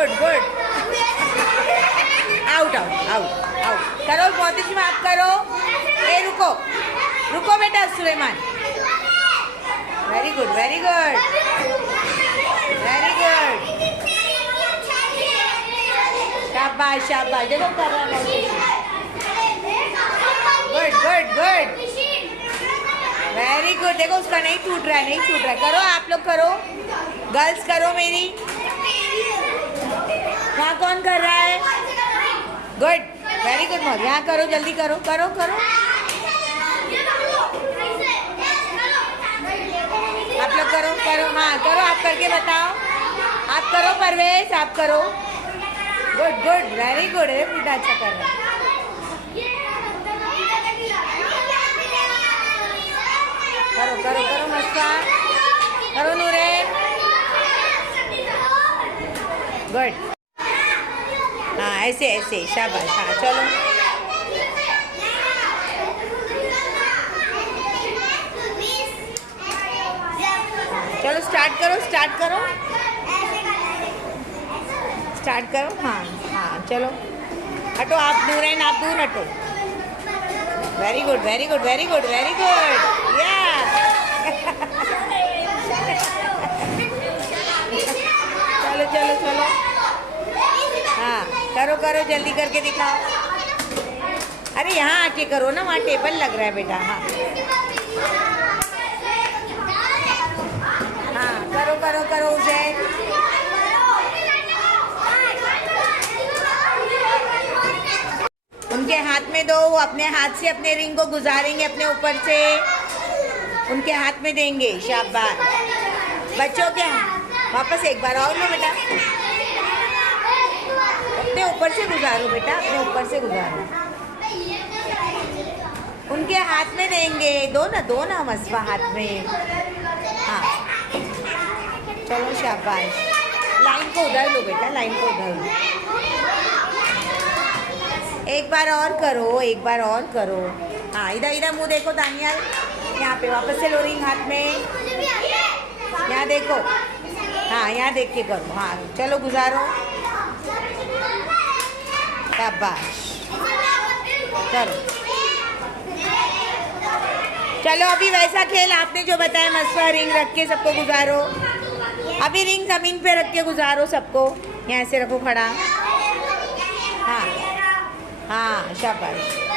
Good good. Out out out out. करो मोतीश में आप करो. ए रुको रुको बेटा Suleman. Very good very good very good. शाबाश शाबाश. देखो कर रहा है. Good good good. Very good. देखो उसका नहीं टूट रहा है नहीं टूट रहा है. करो आप लोग करो. गर्ल्स करो मेरी. वहाँ कौन कर रहा है? Good very good. मोर यहाँ करो जल्दी करो करो करो. आप लोग करो करो. हाँ करो आप करके बताओ. आप करो परवेश आप करो. Good good very good. बेटा अच्छा कर रहा है. करो करो करो मस्का. करो नूरेन. गुड. हाँ ऐसे ऐसे शाबाश. हाँ चलो चलो स्टार्ट करो स्टार्ट करो स्टार्ट करो. हाँ हाँ चलो हटो आप नूरेन आप दूर हटो. Very good very good very good very good. या चलो चलो चलो. हाँ करो करो जल्दी करके दिखाओ. अरे यहाँ आके करो ना. वहाँ टेबल लग रहा है बेटा. हाँ हाँ करो करो करो उजैन. उनके हाथ में दो. वो अपने हाथ से अपने रिंग को गुजारेंगे अपने ऊपर से. उनके हाथ में देंगे. शाबाश बच्चों के. वापस एक बार और लो बेटा. अपने ऊपर से गुजारो बेटा. अपने ऊपर से गुजारो. उनके हाथ में देंगे. दो ना मसवा हाथ में. हाँ चलो शाबाश. लाइन को उधर लो बेटा. लाइन को उधर लो. एक बार और करो एक बार और करो. हाँ इधर इधर मुंह देखो दानियाल. यहाँ पे वापस से लो रिंग हाथ में. यहाँ देखो. हाँ यहाँ देख के करो. हाँ चलो गुजारो. शाबाश. करो चलो. अभी वैसा खेल आपने जो बताया मसवा रिंग रख के सबको गुजारो. अभी रिंग जमीन पे रख के गुजारो सबको. यहाँ से रखो खड़ा. हाँ हाँ शाबाश.